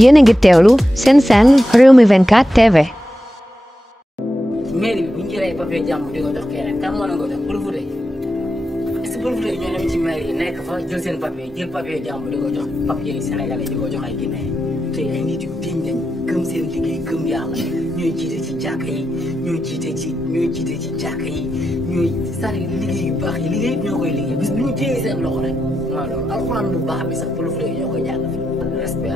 Yéen a ngi teewlu seen Rewmi 24 TV. mairie bi bu ñu jëlee papier jàmm di ko jox keneen kan moo leen ko jox Pël Fuuta est-ce que Pël Fuuta ñoo dem ci mairie yi nekk fa jël seen papier jël papier jàmm di ko jox papier yi Sénégalais di ko jox ay Guinéen te ay nit yu diñ lañ gëm seen liggéey gëm yàlla ñooy jiite ci jàkka yi ñooy jiite ci jàkka yi ñooy c'est-à-dire liggéey yu baax yi liggéey ñoo koy liggéey bis bu ñu téye seen loxo rek maanaam alxuraan bu baax bi sax Pël Fuuta ñoo koy jàng respect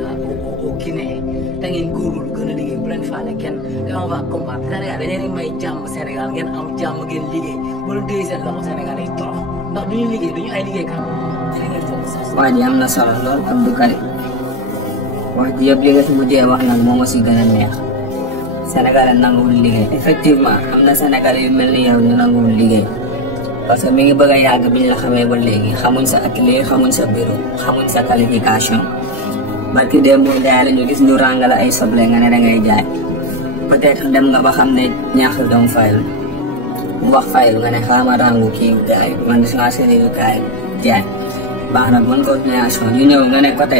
au Guinée da ngeen góorgóorlu gën a liggéey bu leen faale kenn et on va combattre Sénégal dañu leen may jàmm Sénégal ngeen am jàmm ngeen liggéey bu leen téye seen loxo Sénégal day torox ndax duñu liggéey duñu ay liggéey kan waa ji am na solo lool Abdou Karim wax ji yëpp li nga fi mujjee wax nag moo ma si gën a neex Sénégalais nanguwul liggéey effectivement am na Sénégalais yu mel ni yow ñu nanguwul liggéey parce que mi ngi bëgg a yàgg bi ñu la xamee ba léegi xamuñ sa atelier xamuñ sa bureau xamuñ sa qualification barki démb daal la ñu gis ñu ràngala ay soble nga ne da ngay jaay peut-être dem nga ba xam ne ñaax doom fayul mu wax fayul nga ne xaama rangu kii gaay man gis naa seen gaay jaay baax na bonne continuation ñu ñëw nga ne côté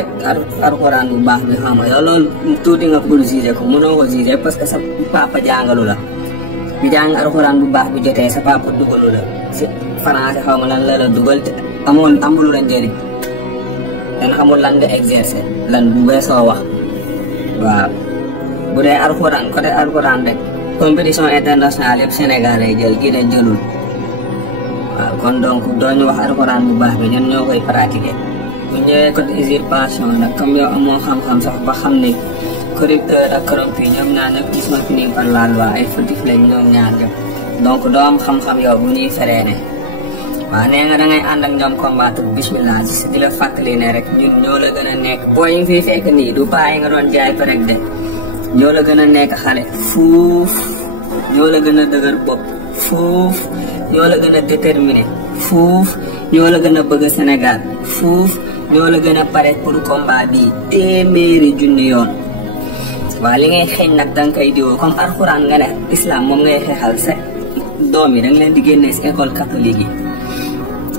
alxuraan bu baax bi xam nga yow loolu tuuti nga pour juger ko mënoo ko juger parce que sa papa jàngalu la bi jàng alxuraan bu baax bi jotee sa papa dugalu la si français xaw ma lan la dugal te amul la njëriñ dan xamul lan nga exercer lan bu weesoo wax waaw bu dee alxuraan côté alxuraan rek compétition internationale yëpp Sénégal lay jël gi ne jëlul waaw kon donc dooñu wax alxuraan bu baax bi ñun ñoo koy pratiquer bu ñëwee côté usurpation nag comme yow amoo xam-xam sax ba xam ne corrupteur ak corrompu ñoom ñaar ñëpp ils sont punis par la loi ay fautifs lañ ñoom ñaar ñëpp donc doo am xam-xam yow bu ñuy freiné waaw nee nga da ngay ànd ak ñoom combattre bismillah si di la fàttali ne rek ñun ñoo la gën a nekk boo yi fi fekk nii du paa yi nga doon jaay perek de ñoo la gën a nekk xale fuuf ñoo la gën a dëgër bopp fuuf ñoo la gën a déterminé fuuf ñoo la gën a bëgg Sénégal fuuf ñoo la gën a pare pour combat bi téeméeri junni yoon waaw li ngay xeeñ nag danga koy diwoo comme alxuraan nga ne islam moom ngay xeexal sa doom yi danga leen di génnee si école catholique yi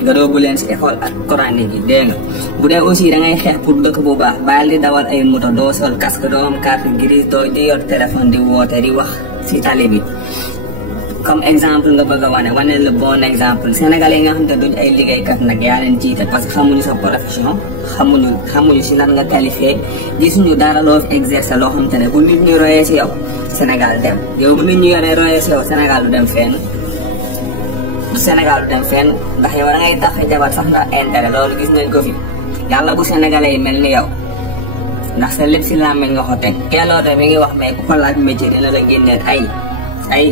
nga doobu leen si école ak coranique yi dégg nga bu dee aussi da ngay xeex pour dëkk bu baax bàyyil di dawal ay moto doo sol casque doo am carte grise doo di yor téléphone di woote di wax si tali bi comme exemple nga bëgg a wane le bon exemple sénégalais yi nga xam te duñ ay liggéeykat nag yaa leen jiite parce que xamuñu sa profession xamuñu si lan nga qualifié gisuñu dara loo fi exercer loo xam te ne bu nit ñu royee si yow Sénégal dem yow bu nit ñu yoree royee si yow Sénégal du dem fenn Sénégal du dem fenn ndax yow da ngay tax jabar sax ndax intérêt loolu gis nañ ko fi yàlla bu sénégalais yi mel ni yow ndax sa lépp si làmmiñ nga ko teg keeloote mi ngi wax mais ku ko laaj métier dina la génneel ay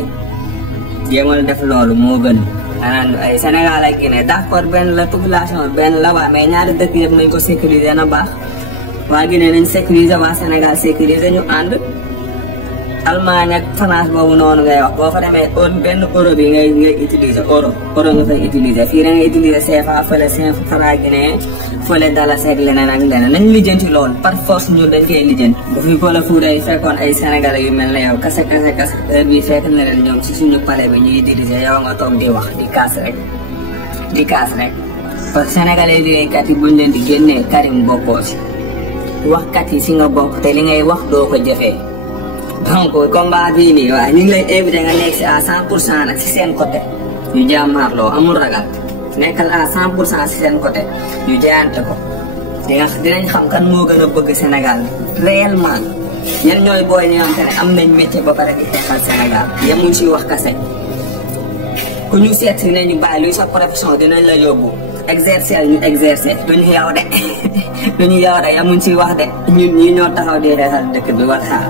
jéemal def loolu moo gën xanaa ay Sénégal ak Guinée d'accord benn la population benn la waa mais ñaari dëkk yëpp nañ ko sécuriser na baax waa Guinée nañ sécuriser waa Sénégal sécuriser ñu ànd Allemagne ak France boobu noonu ngay wax boo fa demee benn euro bi ngay utiliser euro nga fay utiliser fii da ngay utiliser CFA fële franc guinéen fële dalasi ak leneen ak leneen nañ lijjanti loolu par force ñun dañ koy lijjanti bu fi Pël Fuuta yi fekkoon ay Sénégalais yu mel ne yow kase heure bi fekk na leen ñoom si suñu palais bi ñuy diriger yow nga toog di wax di kaas rek parce que Sénégalais liggéeykat yi buñ leen di génnee Karim bokkoo si waxkat yi si nga bokk te li ngay wax doo ko jëfee donc combat bii nii waaye ñu ngi lay invité nga nekk si à 100% nag si seen côté ñu jàmmaarloo amul ragal nekkal à 100% si seen côté ñu jaayante ko dinañ xam kan moo gën a bëgg Sénégal réellement ñen ñooy booy ñi nga xam te ne am nañ métier ba pare di xeexal Sénégal yemuñ si wax kase ku ñu seet si ne ñu bàyyi luy sa profession dinañ la yóbbu exercer ñu exercer duñu yow de yemuñ si wax de ñun ñii ñoo taxaw di xeexal dëkk bi war xaar